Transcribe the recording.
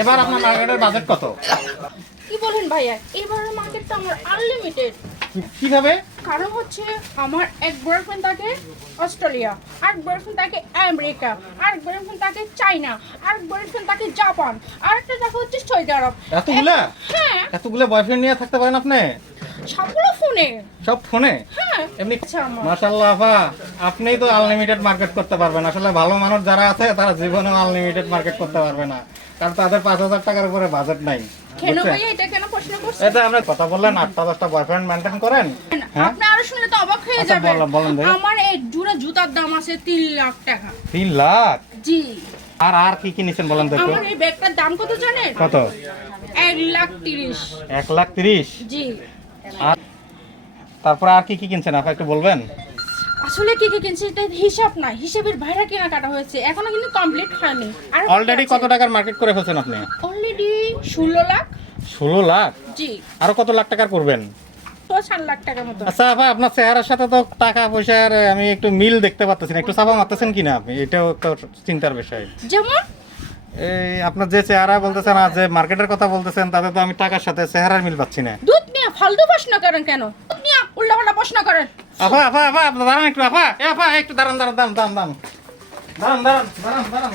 এবার আপনার মার্কেটের বাজেট কত? কি বলেন ভাইয়া? এবারের মার্কেটটা আমার আনলিমিটেড কীভাবে? কারণ হচ্ছে আমার এক বয়ফ্রেন্ড থাকে অস্ট্রেলিয়া আর বয়ফ্রেন্ড থাকে আমেরিকা আর বয়ফ্রেন্ড থাকে চায়না আর বয়ফ্রেন্ড থাকে জাপান আর একটা থাকে হচ্ছে সৌদি আরব। এতগুলা? হ্যাঁ। এতগুলো বয়ফ্রেন্ড নিয়ে থাকতে পারেন আপনি? সবগুলো ফোনে সব ফোনে হ্যাঁ। এমনি আচ্ছা আমার মাশাল্লাহ আপা আপনিই তো আনলিমিটেড মার্কেট করতে পারবেন। আসলে ভালো মানুষ যারা আছে তারা জীবনেও আনলিমিটেড মার্কেট করতে পারবে না। কারণ তাদের পাঁচ হাজার টাকার উপরে বাজেট নাই এটা কথা বললেন আটটা দশটা বয়ফ্রেন্ড মেনটেন করেন হ্যাঁ? আপনি আরও শুনলে তো অবাক হয়ে আচ্ছা, যাবেন। বলেন, বলেন দেখি। আমার এই জোড়া জুতার দাম আছে তিন লাখ টাকা। তিন লাখ? জি। আর আর কি কি নিছেন বলেন তো একটু? আমার এই ব্যাগটার দাম কত জানেন? কত? এক লাখ তিরিশ। এক লাখ তিরিশ? জি। আর তারপরে আর কি কি কিনছেন আপনি একটু বলবেন? আসলে কি কি কিনছি এটা হিসাব না হিসেবের বাইরে কেনাকাটা হয়েছে। এখনও কিন্তু কমপ্লিট হয়নি। আর অলরেডি কত টাকার মার্কেট করে ফেলছেন আপনি? অলরেডি ষোলো লাখ। ষোলো লাখ? জি। আরও কত লাখ টাকার করবেন? তো চার লাখ টাকার মতো। আচ্ছা আপা আপনার চেহারার সাথে তো টাকা পয়সার আমি একটু মিল দেখতে পাচ্ছি না। একটু চাপা মারতেছেন কিনা আপনি? এটাও তো চিন্তার বিষয়। যেমন? এই আপনার যে চেহারা বলতেছেন আর যে মার্কেটের কথা বলতেছেন তাতে তো আমি টাকার সাথে চেহারার মিল পাচ্ছি না। দুধ নিয়ে ফালতু প্রশ্ন করেন কেন? দুধ নিয়ে উল্টা প্রশ্ন করেন। আপা আপা আপা দাঁড়ান একটু আপা এ আপা একটু দাঁড়ান দাঁড়ান দাঁড়ান দাঁড়ান। দাঁড়ান দাঁড়ান দাঁড়ান দাঁড়ান।